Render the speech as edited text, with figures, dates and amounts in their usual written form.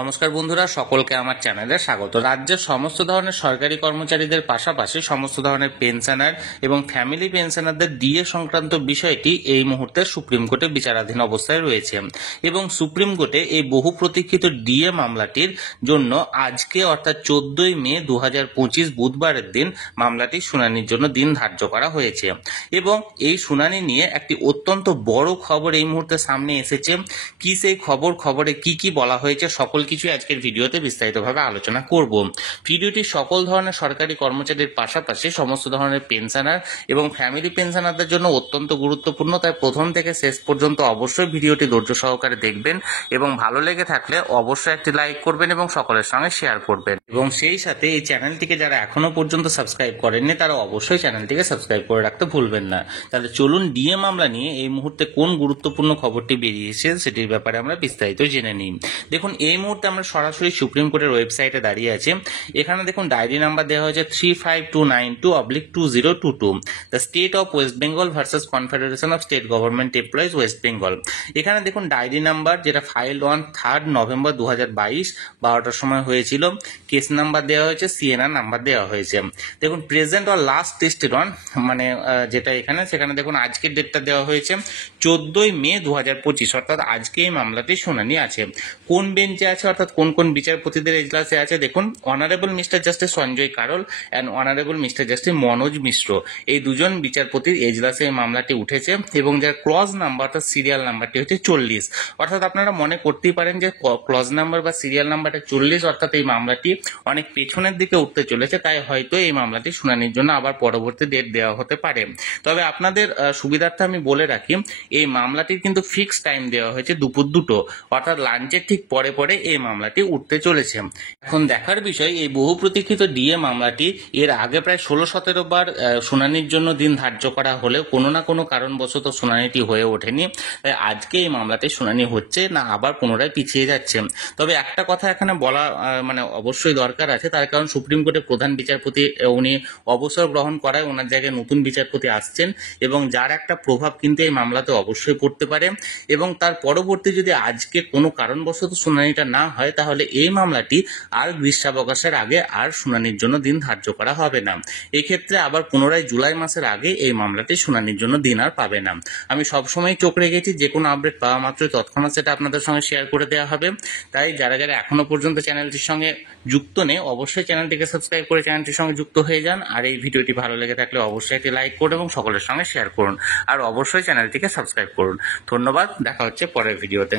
নমস্কার বন্ধুরা, সকলকে আমার চ্যানেলে স্বাগত। রাজ্যের সমস্ত ধরনের সরকারি কর্মচারীদের পাশাপাশি সমস্ত ধরনের পেনশনার এবং ফ্যামিলি পেনশনারদের ডিএ সংক্রান্ত বিষয়টি এই মুহূর্তে সুপ্রিম কোর্টে বিচারাধীন অবস্থায় রয়েছে এবং সুপ্রিম কোর্টে এই বহু প্রতীক্ষিত ডিএ মামলাটির জন্য আজকে অর্থাৎ 14ই মে 2025 বুধবারের দিন মামলাটি শুনানির জন্য দিন ধার্য করা হয়েছে এবং এই শুনানি নিয়ে একটি অত্যন্ত বড় খবর এই মুহূর্তে সামনে এসেছে। কি সেই খবরে কি বলা হয়েছে সকল কিছু আজকের ভিডিওতে বিস্তারিতভাবে আলোচনা করব। ভিডিওটি সকল ধরনের সরকারি কর্মচারীর পাশাপাশি সমস্ত ধরনের পেনশনার এবং ফ্যামিলি পেনশনারদের জন্য অত্যন্ত গুরুত্বপূর্ণ, তাই প্রথম থেকে শেষ পর্যন্ত অবশ্যই ভিডিওটি ধৈর্য সহকারে দেখবেন এবং ভালো লেগে থাকলে অবশ্যই একটি লাইক করবেন এবং সকলের সঙ্গে শেয়ার করবেন এবং সেই সাথে এই চ্যানেলটিকে যারা এখনো পর্যন্ত সাবস্ক্রাইব করেননি তারা অবশ্যই চ্যানেলটিকে সাবস্ক্রাইব করে রাখতে ভুলবেন না। তাহলে চলুন ডিএ মামলা নিয়ে এই মুহূর্তে কোন গুরুত্বপূর্ণ খবরটি বেরিয়েছে সেটির ব্যাপারে আমরা বিস্তারিত জেনে নিই। দেখুন, এই মুহূর্তে আমরা সরাসরি সুপ্রিম কোর্টের ওয়েবসাইটে দাঁড়িয়ে আছি। এখানে দেখুন ডায়েরি নাম্বার দেওয়া হয়েছে 35292/2022, the state of West Bengal versus confederation of state government employees West Bengal. এখানে দেখুন ডায়েরি নাম্বার যেটা ফাইল অন 3 নভেম্বর 2022 12টার সময় হয়েছিল। কেস নাম্বার দেওয়া হয়েছে, সিএনআর নাম্বার দেওয়া হয়েছে। দেখুন present or last tested on মানে যেটা এখানে সেখানে দেখুন আজকের ডেটটা দেওয়া হয়েছে 14ই মে 2025, অর্থাৎ আজকে এই মামলাটির শুনানি আছে। কোন বেঞ্চে আছে অর্থাৎ কোন কোন বিচারপতিদের এজলাসে আছে দেখুন, honourable mister justice Sanjay Karol and honourable mister justice Manoj Mishra, এই দুজন বিচারপতির এজলাসে এই মামলাটি উঠেছে এবং যার ক্লজ নাম্বার অর্থাৎ সিরিয়াল নাম্বারটি হচ্ছে 40। অর্থাৎ আপনারা মনে করতেই পারেন যে ক্লজ নাম্বার বা সিরিয়াল নাম্বারটা 40, অর্থাৎ এই মামলাটি অনেক পেছনের দিকে উঠতে চলেছে, তাই হয়তো এই মামলাটি শুনানির জন্য আবার পরবর্তী ডেট দেওয়া হতে পারে। তবে আপনাদের সুবিধার্থে আমি বলে রাখি, এই মামলাটির কিন্তু ফিক্সড টাইম দেওয়া হয়েছে দুপুর 2টো, অর্থাৎ লাঞ্চের ঠিক পরে পরে এই মামলাটি উঠতে চলেছে। এখন দেখার বিষয়, এই বহু প্রতীক্ষিত ডিএ মামলাটি এর আগে প্রায় 16-17 বার শুনানির জন্য দিন ধার্য করা হলেও কোনো না কোনো কারণবশত শুনানিটি হয়ে ওঠেনি। তাই আজকে এই মামলাটি শুনানি হচ্ছে না আবার পুনরায় পিছিয়ে যাচ্ছে। তবে একটা কথা এখানে বলা মানে অবশ্যই দরকার আছে, তার কারণ সুপ্রিম কোর্টের প্রধান বিচারপতি উনি অবসর গ্রহণ করায় ওনার জায়গায় নতুন বিচারপতি আসছেন এবং যার একটা প্রভাব কিন্তু এই মামলাতে অবশ্যই পড়তে পারে এবং তার পরবর্তী যদি আজকে কোনো কারণবশত শুনানিটা না হয় তাহলে এই মামলাটি আর গ্রীষ্মাবকাশের আগে আর শুনানির জন্য দিন ধার্য করা হবে না। এক্ষেত্রে আবার পুনরায় জুলাই মাসের আগে এই মামলাটি শুনানির জন্য দিন আর পাবে না। আমি সবসময় চোখ রেখেছি, যে কোনো আপডেট পাওয়া মাত্রই তৎক্ষণাৎ সেটা আপনাদের সঙ্গে শেয়ার করে দেওয়া হবে। তাই যারা এখনো পর্যন্ত চ্যানেলটির সঙ্গে যুক্ত নেই অবশ্যই চ্যানেলটিকে সাবস্ক্রাইব করে চ্যানেলটির সঙ্গে যুক্ত হয়ে যান। আর এই ভিডিওটি ভালো লেগে থাকলে অবশ্যই একটি লাইক করুন এবং সকলের সঙ্গে শেয়ার করুন আর অবশ্যই চ্যানেলটিকে সাবস্ক্রাইব করুন। ধন্যবাদ, দেখা হচ্ছে পরের ভিডিওতে।